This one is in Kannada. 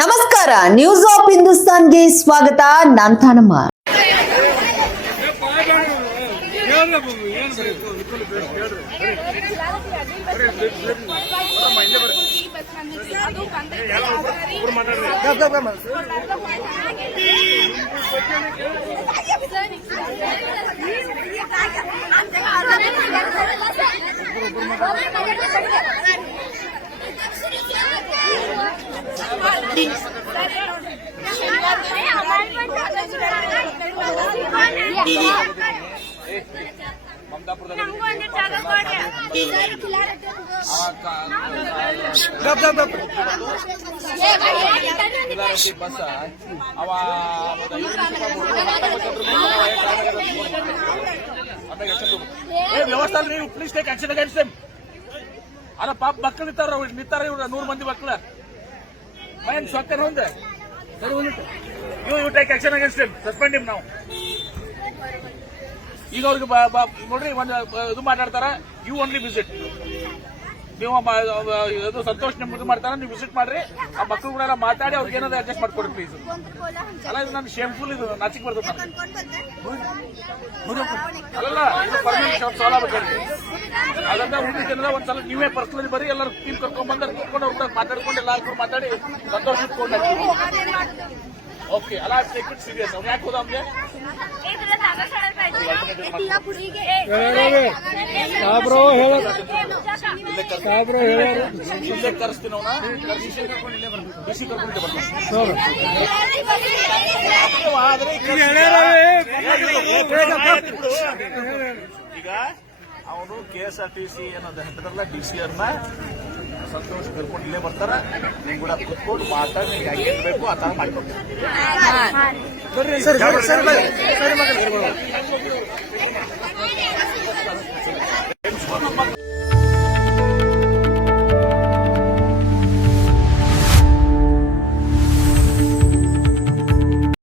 ನಮಸ್ಕಾರ, ನ್ಯೂಸ್ ಆಫ್ ಹಿಂದೂಸ್ತಾನ್ಗೆ ಸ್ವಾಗತ. ನಾನ್ ತಾನಮ್ಮ. ವ್ಯವಸ್ಥೆ please take action against him. ಅಲ್ಲ ಪಾಪ ಮಕ್ಕಳು ನಿಂತಾರ ಇವ್ರು 100 ಮಂದಿ ಮಕ್ಕಳು ಮೈನ್ ಸೊಕ್ಕರ್ ಹೊಂದ್ರೆ ಸರಿ ಹೋಗಿತ್ತು. You take action against him, suspend him ನಾವು. ಈಗ ಅವ್ರಿಗೆ ನೋಡ್ರಿ ಒಂದು ಇದು ಮಾತಾಡ್ತಾರ, ಯು ಓನ್ಲಿ ವಿಸಿಟ್. ನೀವು ಇದು ಸಂತೋಷ್ ನಿಮ್ಗೆ ಇದು ಮಾಡ್ತಾರ, ನೀವು ವಿಸಿಟ್ ಮಾಡ್ರಿ. ಆ ಮಕ್ಕಳು ಕೂಡ ಮಾತಾಡಿ ಅವ್ರಿಗೆ ಏನಾದ್ರು ಅಡ್ಜಸ್ಟ್ ಮಾಡ್ಕೊಡ್ರಿ ಪ್ಲೀಸ್. ಅಲ್ಲ ಇದು ನನ್ ಶೇಮ್ಫುಲ್, ಇದು ನಾಚಿಕ್ ಬರ್ತದೆ. ಅಲ್ಲ ಇದು ಪರ್ಮನೆಂಟ್ ಸಾಲ್ವ್ ಆಗ್ಬೇಕ್ರಿ. ಅದನ್ನ ಉಳಿದ ಜನರ ಒಂದ್ಸಲ ನೀವೇ ಪರ್ಸನಲಿ ಬರೀ ಎಲ್ಲರೂ ಟೀಮ್ ಕರ್ಕೊಂಡ್ ಬಂದ್ರೆ ಕೂತ್ಕೊಂಡು ಅವ್ರ ಮಾತಾಡ್ಕೊಂಡು ಎಲ್ಲಾರು ಮಾತಾಡಿ ಸಂತೋಷ ಇಟ್ಕೊಂಡು ಓಕೆ. ಅಲ್ಲ ಟೇಕ್ ಇಟ್ ಸೀರಿಯಸ್. ಅವ್ನು ಯಾಕೆ ಹೋದ ಅವ್ನಿಗೆ ಇಲ್ಲೇ ಕರೆಸ್ತೀನಿ ಅವನ ಬಿಸಿ ಕರ್ಕೊಂಡು ಈಗ ಅವನು KSRTC ಏನದ ಹೆಸರಲ್ಲ DCRನ ಸಂತೋಷ್ ಕರ್ಕೊಂಡು ಇಲ್ಲೇ ಬರ್ತಾರ. ನಿಮ್ ಕೂಡ ಕುತ್ಕೊಂಡು ಮಾತಾಡಿ ನಿಮ್ಗೆ ಹೆಂಗೆ ಬೇಕು ಆ ತರ ಮಾಡ್ಕೊಡ್ತಾರೆ.